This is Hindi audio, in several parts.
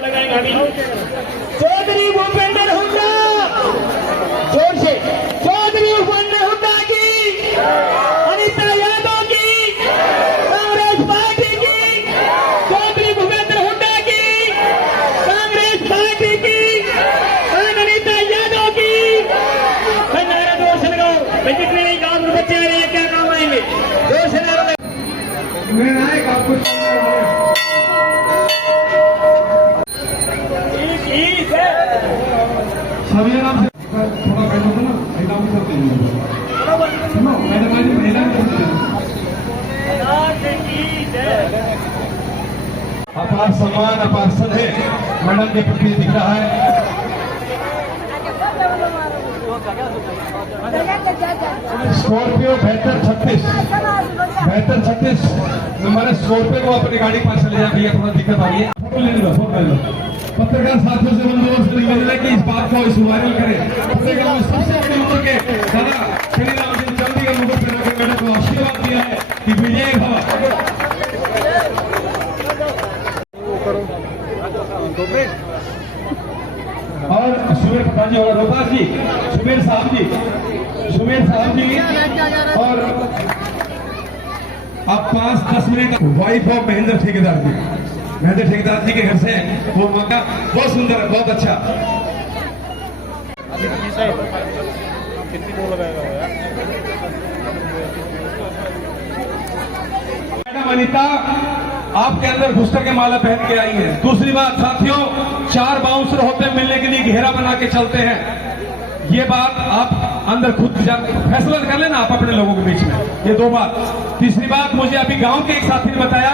चौधरी भूपेंद्र हुड्डा, जोर से चौधरी भूपेंद्र हुड्डा की, अनिता यादव की, कांग्रेस पार्टी की, चौधरी भूपेंद्र हुड्डा की, कांग्रेस पार्टी की, अनिता यादव की। नारा जोर से लगाओ, वेजिटेरियन काम बच्चे आ रहे हैं, क्या काम आएंगे? जोर से नारा सभी नाम से थोड़ा बैठो तो ना नाम करते हैं सुनो मैडम आज महिला अपार सम्मान अपार श्रद्धे मैडम के प्रति दिख रहा है। स्कॉर्पियो 7236 हमारे स्कॉर्पियो को अपनी गाड़ी पास चले जाए भैया, थोड़ा दिक्कत आ रही है। फोटो ले लो, फोटो ले लो। पत्रकार साथियों से बंदोबस्त निवेदन है कि इस बात को इस वायरल करें। पत्रकार में सबसे अपने लोगों के दादा श्री राम जी चौधरी का मुकुट पहना कर मैडम को आशीर्वाद दिया है कि विजय भव। और सुमेर प्रधान जी और रोहतास जी, सुमेर साहब जी और आप 5-10 मिनट वाइफ ऑफ महेंद्र ठेकेदार जी के घर से वो मौका बहुत सुंदर है, बहुत अच्छा। मैडम अनीता आपके अंदर घुसकर के माला पहन के आई है। दूसरी बात साथियों, 4 बाउंसर होते हैं मिलने के लिए घेरा बना के चलते हैं। ये बात आप अंदर खुद फैसला कर लेना आप अपने लोगों के बीच में, ये 2 बात। तीसरी बात, मुझे अभी गांव के एक साथी ने बताया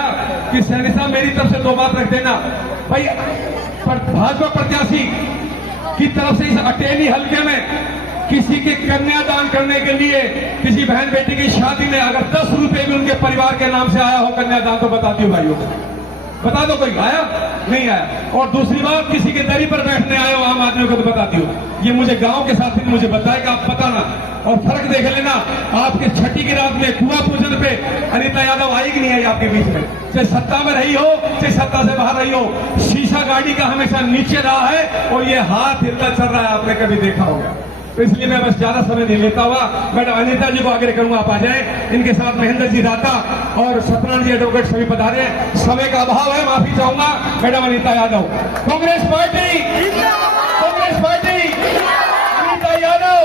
कि सैनी साहब मेरी तरफ से 2 बात रख देना भाई, भाजपा प्रत्याशी की तरफ से इस अटेली हल्के में किसी के कन्यादान करने के लिए किसी बहन बेटी की शादी में अगर 10 रुपए भी उनके परिवार के नाम से आया हो कन्यादान, तो बता दियो भाइयों, बता दो कोई आया नहीं आया। और दूसरी बात, किसी के दरी पर बैठने आए हो आम आदमी को तो बता दियो। ये मुझे गांव के साथी ने मुझे बताया कि आप बताना और फर्क देख लेना। आपके छठी की रात में कुआं पूजन पे अनिता यादव आई कि नहीं आई आपके बीच में? चाहे सत्ता में रही हो चाहे सत्ता से बाहर रही हो, शीशा गाड़ी का हमेशा नीचे रहा है और ये हाथ हिलता चल रहा है, आपने कभी देखा होगा। तो इसलिए मैं बस ज्यादा समय नहीं लेता हुआ मैडम अनीता जी को आग्रह करूंगा आप आ जाए। इनके साथ महेंद्र जी दाता और सत्यनारायण जी एडवोकेट सभी पधारे। समय का अभाव है, माफी चाहूंगा। Madam Anita Yadav, Congress party, Anita Yadav.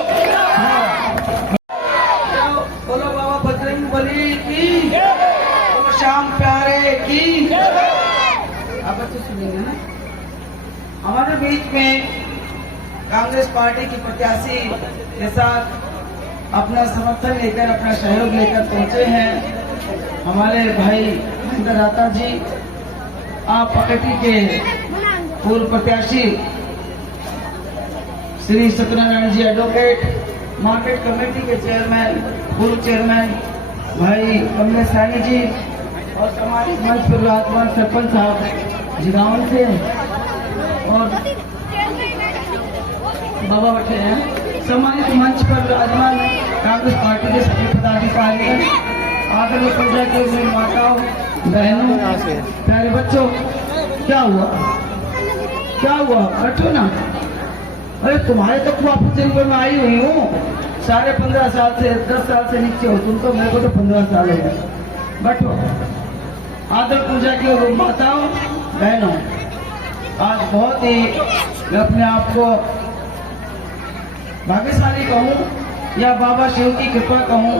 बोलो बाबा बजरंग बली की, बोलो श्याम प्यारे की। आप बच्चे सुनेंगे ना। हमारे बीच में कांग्रेस पार्टी की प्रत्याशी के साथ अपना समर्थन लेकर, अपना सहयोग लेकर पहुंचे हैं हमारे भाई महेंद्र दाता जी। आप पकटी के पूर्व प्रत्याशी श्री सत्यनारायण जी एडवोकेट, मार्केट कमेटी के चेयरमैन, पूर्व चेयरमैन भाई कमलेश सैनी जी और सामाजिक मंच पर विराजमान सरपंच साहब जिगावन से और बाबा बैठे हैं। सम्मानित मंच पर विराजमान कांग्रेस पार्टी के सभी पदाधिकारी, आदरणीय प्रजा के माताओं, बहनों, प्यारे बच्चों, क्या हुआ बैठो ना। अरे तुम्हारे तो पूजन पर मैं आई हुई हूँ, 15.5 साल से 10 साल से नीचे हो तुम तो, मेरे को तो 15 साल है। बैठो। आदर पूजा की माताओं, बहनों, आज बहुत ही मैं अपने आप को भाग्यशाली कहूँ या बाबा शिव की कृपा कहूँ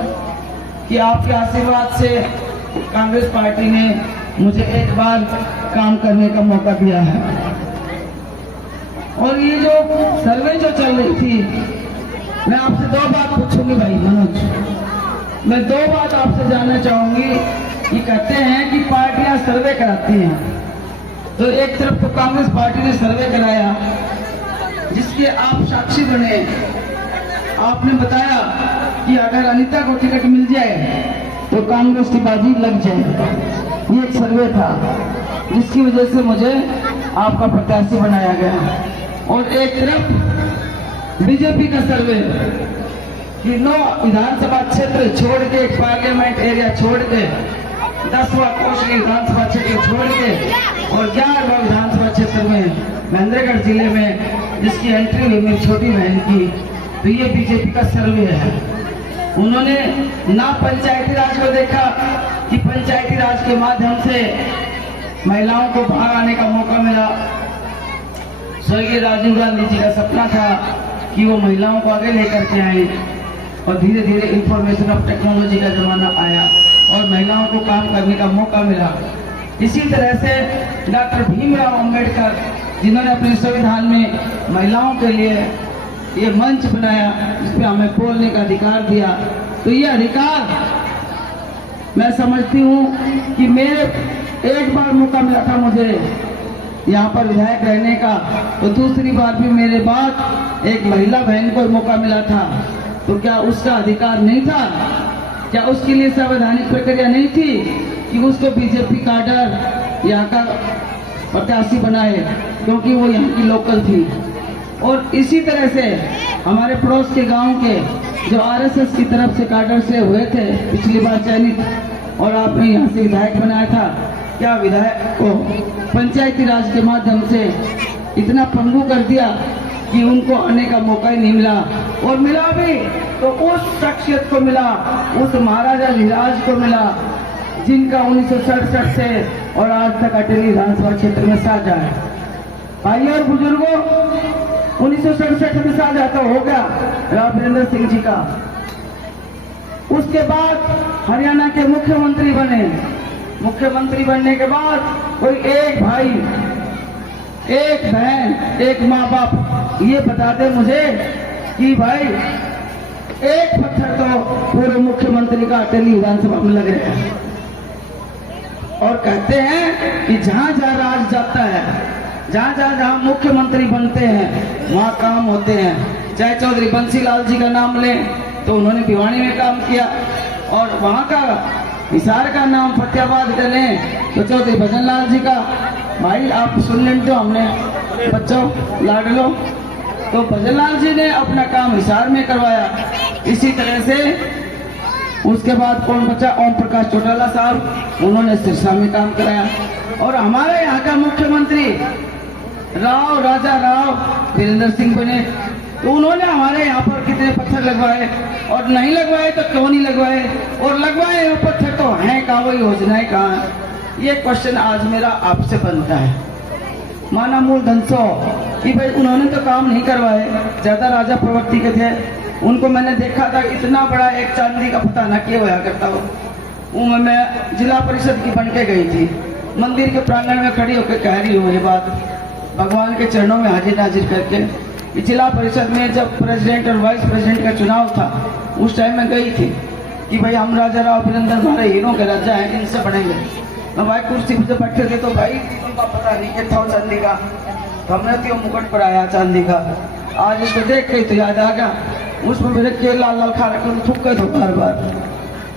कि आपके आशीर्वाद से कांग्रेस पार्टी ने मुझे एक बार काम करने का मौका दिया है। और ये जो सर्वे जो चल रही थी, मैं आपसे 2 बात पूछूंगी भाई मनोज, मैं 2 बात आपसे जानना चाहूंगी। ये कहते हैं कि पार्टियां सर्वे कराती हैं, तो एक तरफ तो कांग्रेस पार्टी ने सर्वे कराया जिसके आप साक्षी बने। आपने बताया कि अगर अनीता को टिकट मिल जाए तो कांग्रेस की बाजी लग जाए। ये एक सर्वे था जिसकी वजह से मुझे आपका प्रत्याशी बनाया गया। और एक तरफ बीजेपी का सर्वे कि 9 विधानसभा क्षेत्र छोड़ के, पार्लियामेंट एरिया छोड़ के 10वां कोषली विधानसभा क्षेत्र छोड़ के और 11वां विधानसभा क्षेत्र में महेंद्रगढ़ जिले में जिसकी एंट्री हुई मेरी छोटी बहन की, तो ये बीजेपी का सर्वे है। उन्होंने ना पंचायती राज को देखा कि पंचायती राज के माध्यम से महिलाओं को बाहर आने का मौका मिला। स्वर्गीय राजीव गांधी जी का सपना था कि वो महिलाओं को आगे लेकर के आए और धीरे धीरे इंफॉर्मेशन ऑफ टेक्नोलॉजी का जमाना आया और महिलाओं को काम करने का मौका मिला। इसी तरह से डॉक्टर भीमराव अंबेडकर जिन्होंने अपने संविधान में महिलाओं के लिए ये मंच बनाया जिसमें हमें बोलने का अधिकार दिया, तो ये अधिकार मैं समझती हूँ कि मेरे एक बार मौका मिला था मुझे यहाँ पर विधायक रहने का, तो दूसरी बार भी मेरे बाद एक महिला बहन को मौका मिला था, तो क्या उसका अधिकार नहीं था? क्या उसके लिए संवैधानिक प्रक्रिया नहीं थी कि उसको बीजेपी काडर यहाँ का प्रत्याशी बनाए, क्योंकि वो यहाँ की लोकल थी। और इसी तरह से हमारे पड़ोस के गांव के जो आरएसएस की तरफ से काडर से हुए थे पिछली बार चयनित, और आपने यहाँ से विधायक बनाया था, क्या विधायक को पंचायती राज के माध्यम से इतना पंगु कर दिया कि उनको आने का मौका ही नहीं मिला? और मिला भी तो उस शख्सियत को मिला, उस महाराजा धीराज को मिला जिनका 1967 से और आज तक अटेली विधानसभा क्षेत्र में साझा है। भाई और बुजुर्गों, 1967 में साझा तो हो गया राव वीरेंद्र सिंह जी का। उसके बाद हरियाणा के मुख्यमंत्री बने। मुख्यमंत्री बनने के बाद कोई एक भाई, एक बहन, एक माँ बाप ये बता दे मुझे कि भाई एक पत्थर तो पूर्व मुख्यमंत्री का अटेली विधानसभा में लग रहा है। और कहते हैं कि जहां जहां राज जाता है, जहां मुख्यमंत्री बनते हैं वहां काम होते हैं। चाहे चौधरी बंसीलाल जी का नाम लें तो उन्होंने भिवानी में काम किया, और वहां का हिसार का नाम फतेहाबाद का लें तो चौधरी भजनलाल जी का। भाई आप सुन लें तो हमने बच्चों लाड लो, तो भजनलाल जी ने अपना काम हिसार में करवाया। इसी तरह से उसके बाद कौन बचा? ओम प्रकाश चौटाला साहब, उन्होंने सिरसा में काम कराया। और हमारे यहाँ का मुख्यमंत्री राजा राव वीरेंद्र सिंह बने, तो उन्होंने हमारे यहाँ पर कितने पत्थर लगवाए, और नहीं लगवाए तो क्यों नहीं लगवाए, और लगवाए वो पत्थर तो हैं कहाँ, वो योजनाएं कहाँ हैं? ये क्वेश्चन आज मेरा आपसे बनता है। माना मूल धनसो कि भाई उन्होंने तो काम नहीं करवाए, ज्यादा राजा प्रवृत्ति के थे। उनको मैंने देखा था इतना बड़ा एक चांदी का पता न किए हुआ करता हो। वो मैं जिला परिषद की बन के गई थी, मंदिर के प्रांगण में खड़ी होकर कह रही हूँ ये बात, भगवान के चरणों में हाजिर नाजिर करके। जिला परिषद में जब प्रेसिडेंट और वाइस प्रेसिडेंट का चुनाव था, उस टाइम में गई थी कि भाई हम राजा राव वीरेंद्र हमारे हीरों के राजा हैं, इनसे बनेंगे। तो भाई कुर्सी पर बैठे थे तो भाई उनका पता नहीं क्या था चांदी का, तो हमने तो मुकुट पर आया चांदी का। आज इसको देख के तो याद आ गया, उसमें मेरे केला लाल लाल खा रखे थूक गए थे बार बार।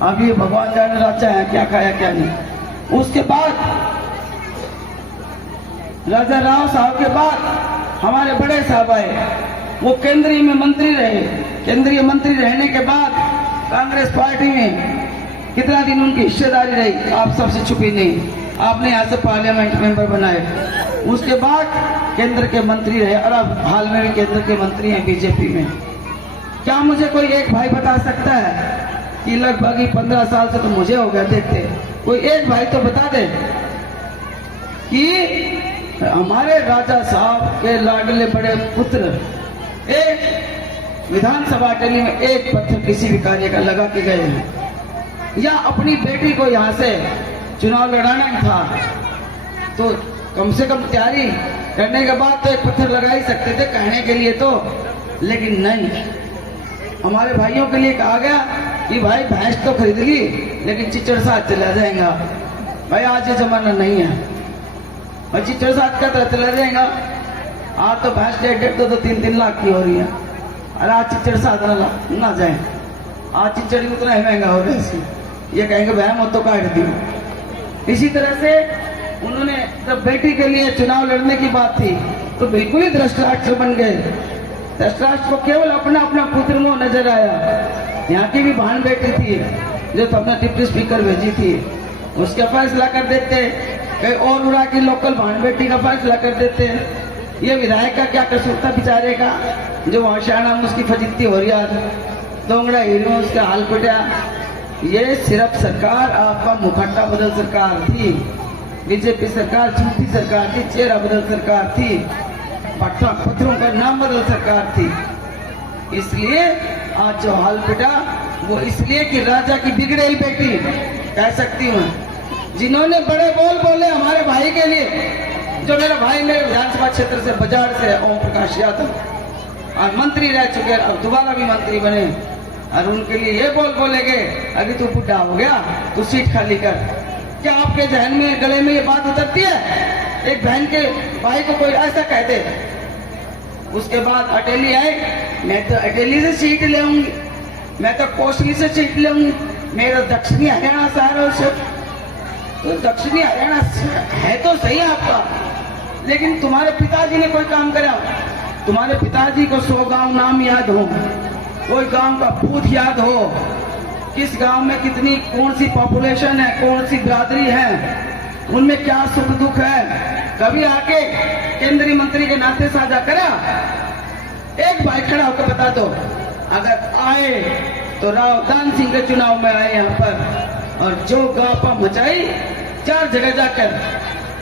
अब ये भगवान जाने राजा है क्या खाया क्या नहीं। उसके बाद राजा राव साहब के बाद हमारे बड़े साहब आए, वो केंद्रीय में मंत्री रहे। केंद्रीय मंत्री रहने के बाद कांग्रेस पार्टी में कितना दिन उनकी हिस्सेदारी रही आप सबसे छुपी नहीं, आपने यहाँ से पार्लियामेंट मेंबर बनाए। उसके बाद केंद्र के मंत्री रहे, और अब हाल में भी केंद्र के मंत्री हैं बीजेपी में। क्या मुझे कोई एक भाई बता सकता है कि लगभग 15 साल से तो मुझे हो गया देखते, कोई एक भाई तो बता दे कि हमारे राजा साहब के लाडले बड़े पुत्र एक विधानसभा अटेली में एक पत्थर किसी भी कार्य का लगा के गए हैं, या अपनी बेटी को यहाँ से चुनाव लड़ाना ही था तो कम से कम तैयारी करने के बाद तो एक पत्थर लगा ही सकते थे कहने के लिए तो। लेकिन नहीं, हमारे भाइयों के लिए कहा गया कि भाई भैंस तो खरीद ली लेकिन चिचड़ साथ चला जाएगा। भाई आज ये जमाना नहीं है, और चिचड़ साथ का तरह चला जाएगा। आज तो भैंस 1.5 तो 3 लाख की हो रही है, अरे आज चिचड़ साथ ना जाए, आज चिचड़ उतना ही महंगा हो रहा है, ये कहेंगे बहन वो तो काट दी। इसी तरह से उन्होंने जब बेटी के लिए चुनाव लड़ने की बात थी तो बिल्कुल ही धृतराष्ट्र बन गए। धृतराष्ट्र को केवल अपना अपना पुत्र मोह नजर आया। यहाँ की भी बहन बेटी थी जो तो अपना डिप्टी स्पीकर भेजी थी, उसका फैसला कर देते, कहीं और उड़ा की लोकल भान बेटी का फैसला कर देते। ये विधायक का क्या कसूर था बेचारे का, जो वहां शाना उसकी फजीती हो रही है, दोंगड़ा हीरो उसका हाल पिटा। ये सिर्फ सरकार आपका मुखट्टा बदल सरकार थी, बीजेपी सरकार झूठी सरकार थी, चेहरा बदल सरकार थी, पत्थरों का नाम बदल सरकार थी। इसलिए आज जो हाल पिटा वो इसलिए कि राजा की बिगड़ेली बेटी कह सकती हूँ, जिन्होंने बड़े बोल बोले हमारे भाई के लिए, जो मेरा भाई मेरे विधानसभा क्षेत्र से बाजार से ओम प्रकाश यादव, और मंत्री रह चुके, अब दोबारा भी मंत्री बने, और उनके लिए ये बोल बोलेगे अभी तू बुढ़ा हो गया तू सीट खाली कर। क्या आपके जहन में गले में ये बात उतरती है? एक बहन के भाई को कोई ऐसा कह दे। उसके बाद अटेली आए, मैं तो अटेली से सीट ले आऊंगी, मैं तो कोसली से सीट ले आऊंगी, मेरा दक्षिणी हरियाणा शहर से। तो दक्षिणी हरियाणा है तो सही आपका, लेकिन तुम्हारे पिताजी ने कोई काम करा? तुम्हारे पिताजी को 100 गांव नाम याद हो, कोई गांव का बूथ याद हो, किस गांव में कितनी कौन सी पॉपुलेशन है, कौन सी बिरादरी है, उनमें क्या सुख दुख है, कभी आके केंद्रीय मंत्री के नाते साझा करा? एक भाई खड़ा होकर बता दो। अगर आए तो राव दान सिंह के चुनाव में आए यहाँ पर, और जो गापा मचाई 4 जगह जाकर,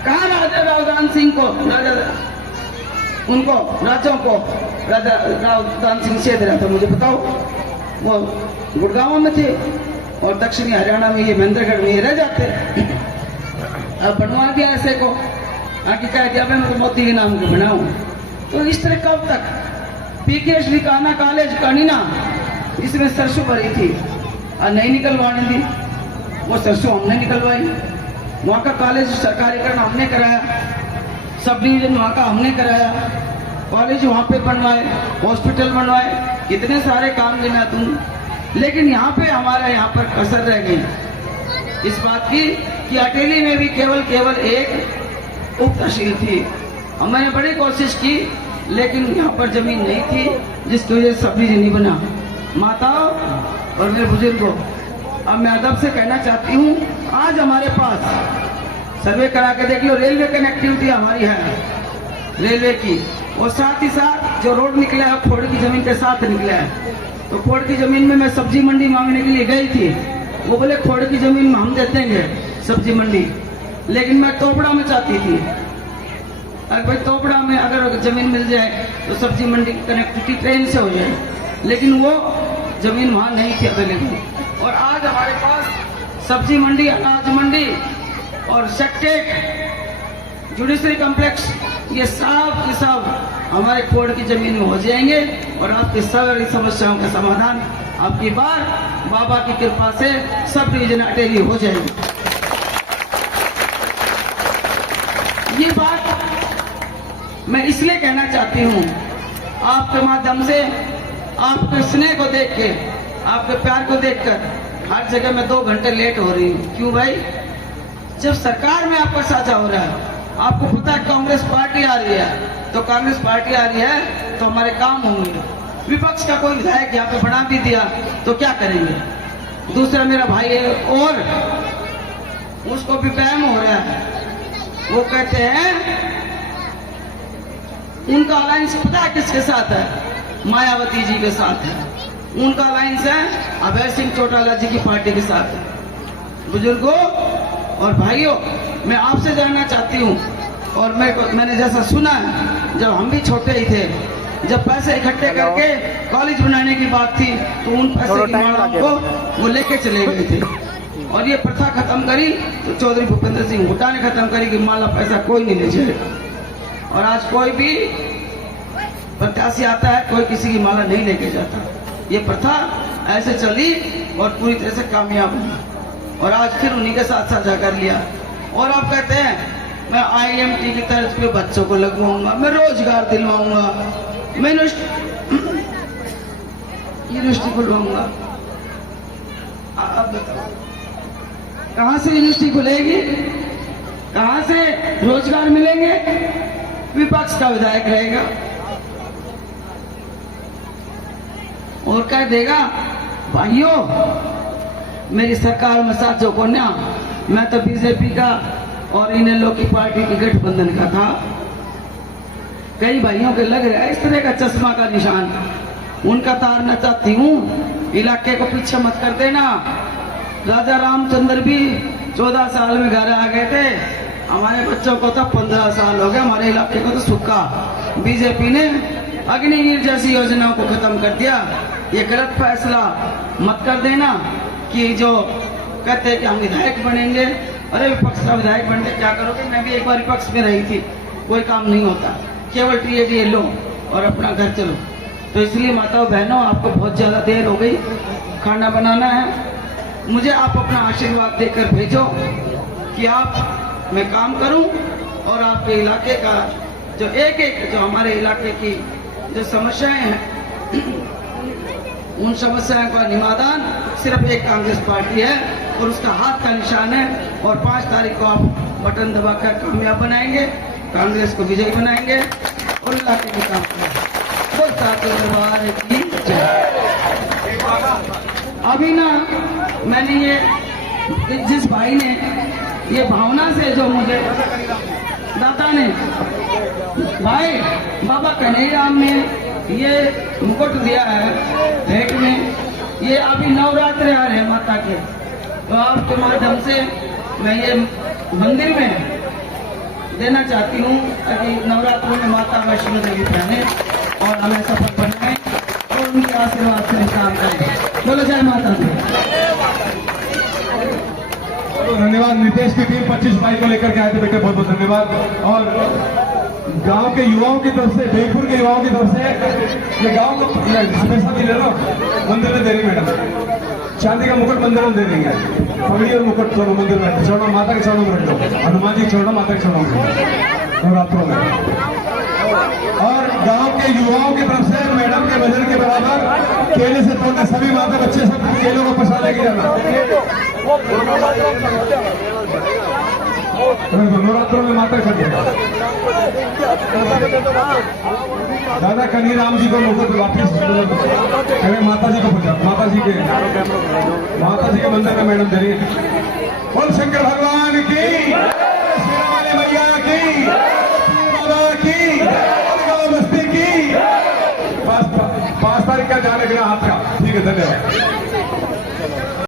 कहा राजा राव दान सिंह को, राजा उनको राजाओं को राजा राव दान सिंह से दे रहा था, मुझे बताओ? वो गुड़गांव में थे और दक्षिणी हरियाणा में ये महेंद्रगढ़ में ये रह जाते। अब बनवा दिया ऐसे को, आगे कह दिया मैं तो मोदी के नाम को बनाऊं। तो इस तरह कब तक? पीके श्री कान्हा कॉलेज कनीना, इसमें सरसों भरी थी और नहीं निकलवाने दी, वो सरसों हमने निकलवाई। वहाँ का कॉलेज सरकारीकरण हमने कराया, सब डिवीजन वहाँ का हमने कराया, कॉलेज वहाँ पे बनवाए, हॉस्पिटल बनवाए, कितने सारे काम गिना तुम। लेकिन यहाँ पे हमारा यहाँ पर कसर रह गई इस बात की कि अटेली में भी केवल एक उप तहसील थी। हमने बड़ी कोशिश की, लेकिन यहाँ पर जमीन नहीं थी, जिसकी वजह से सब डिवीजन नहीं बना। माताओं और मेरे बुजुर्गों, अब मैं अदब से कहना चाहती हूँ, आज हमारे पास सर्वे करा के देख लो, रेलवे कनेक्टिविटी हमारी है, रेलवे की, और साथ ही साथ जो रोड निकला है खोड़ की जमीन के साथ निकला है। तो खोड़ की जमीन में मैं सब्जी मंडी मांगने के लिए गई थी, वो बोले खोड़ की जमीन में हम दे देंगे सब्जी मंडी, लेकिन मैं तोपड़ा में चाहती थी। अगर भाई तोपड़ा में अगर जमीन मिल जाए तो सब्जी मंडी की कनेक्टिविटी ट्रेन से हो जाए, लेकिन वो जमीन वहाँ नहीं थी अवेलेबल। और आज हमारे पास सब्जी मंडी, अनाज मंडी और सेक्टेक, जुडिशरी कॉम्प्लेक्स, ये सब के सब हमारे खोड़ की जमीन में हो जाएंगे, और आपकी सारी समस्याओं का समाधान आपकी बार बाबा की कृपा से सब डिवीजन अटेली हो जाएगी। ये बात मैं इसलिए कहना चाहती हूँ, आपके माध्यम से, आपके स्नेह को देख के, आपके प्यार को देखकर हर जगह मैं 2 घंटे लेट हो रही हूँ। क्यों भाई? जब सरकार में आपका साझा हो रहा है, आपको पता है कांग्रेस पार्टी आ रही है, तो कांग्रेस पार्टी आ रही है तो हमारे काम होंगे। विपक्ष का कोई विधायक यहाँ पे बना भी दिया तो क्या करेंगे? दूसरा मेरा भाई है और उसको भी वहम हो रहा है, वो कहते हैं उनका अलायंस पता है किसके साथ है? मायावती जी के साथ है। उनका अलायंस है अभय सिंह चौटाला जी की पार्टी के साथ है। बुजुर्गों और भाइयों, मैं आपसे जानना चाहती हूँ, और मैंने जैसा सुना है, जब हम भी छोटे ही थे, जब पैसे इकट्ठे करके कॉलेज बनाने की बात थी, तो उन पैसे की मालाओं को वो लेके चले गए थे, और ये प्रथा खत्म करी तो चौधरी भूपेंद्र सिंह हुड्डा ने खत्म करी कि माला पैसा कोई नहीं ले जाए। और आज कोई भी प्रत्याशी आता है, कोई किसी की माला नहीं लेके जाता। ये प्रथा ऐसे चली और पूरी तरह से कामयाब हुई, और आज फिर उन्हीं के साथ साझा कर लिया। और आप कहते हैं मैं IMT की तर्ज पे बच्चों को लगवाऊंगा, मैं रोजगार दिलवाऊंगा, मैं यूनिवर्सिटी खुलवाऊंगा। अब बताओ कहाँ से यूनिवर्सिटी खुलेगी, कहाँ से रोजगार मिलेंगे? विपक्ष का विधायक रहेगा और कह देगा भाइयों मेरी सरकार में साथियों को ना मैं तो बीजेपी का और इन लोग की पार्टी की गठबंधन का था। कई भाइयों के लग रहा है इस तरह का चश्मा का निशान, उनका तारना चाहती हूँ। इलाके को पीछे मत कर देना। राजा रामचंद्र भी 14 साल में घर आ गए थे, हमारे बच्चों को तो 15 साल हो गए, हमारे इलाके को तो सूखा। बीजेपी ने अग्निवीर जैसी योजनाओं को खत्म कर दिया। ये गलत फैसला मत कर देना कि जो कहते हैं कि हम विधायक बनेंगे, अरे विपक्ष का विधायक बनके क्या करोगे? मैं भी एक बार विपक्ष में रही थी, कोई काम नहीं होता, केवल टीए लो और अपना घर चलो। तो इसलिए माताओं बहनों, आपको बहुत ज्यादा देर हो गई, खाना बनाना है। मुझे आप अपना आशीर्वाद देकर भेजो कि आप मैं काम करूं और आपके इलाके का जो जो हमारे इलाके की जो समस्याएं हैं, उन समस्याओं का निमादान सिर्फ एक कांग्रेस पार्टी है और उसका हाथ का निशान है। और 5 तारीख को आप बटन दबाकर कामयाब बनाएंगे, कांग्रेस को विजयी बनाएंगे और इलाके में काम करेंगे। दरबार की जय। अभी ना मैंने ये जिस भाई ने ये भावना से जो मुझे दाता ने भाई बाबा कन्हैयाराम ने ये मुकुट दिया है भेंट में, ये अभी नवरात्र आ रहे हैं माता के, तो आपके माध्यम से मैं ये मंदिर में देना चाहती हूँ ताकि नवरात्रों में माता वैष्णो देवी पहने और हमें सफल बनाए और उनके आशीर्वाद से काम करें। बोलो जय माता दी। धन्यवाद। नितेश की टीम 25 बाइक को लेकर के आए थे बेटे, बहुत बहुत धन्यवाद। और गांव के युवाओं की तरफ से, बेगपुर के युवाओं की तरफ से ये गांव को हमेशा मिले ना, मंदिर में दे रही मैडम, चांदी का मुकुट मंदिर में दे देंगे, पगड़ी और मुकुट दोनों मंदिर में, चरणों माता के चरणों में रख दो, हनुमान जी चरणों माता के चरणों में नवरात्रों में। और गांव के युवाओं की तरफ से मैडम के बजट के बराबर केले से तोड़ने सभी माता बच्चे सब केलों को प्रसाद लेके जाना। नवरात्रों में माता खड़े दादा कन्हैयाराम जी को मुकुट वापिस माता जी को पूछा, माता जी के मंदिर में मैडम दे रही है। बोल शंकर भगवान की, शेरावाली मैया की, बाबा की, गाँव बस्ती की। 5 तारीख का ध्यान रखना हाथ का। ठीक है, धन्यवाद।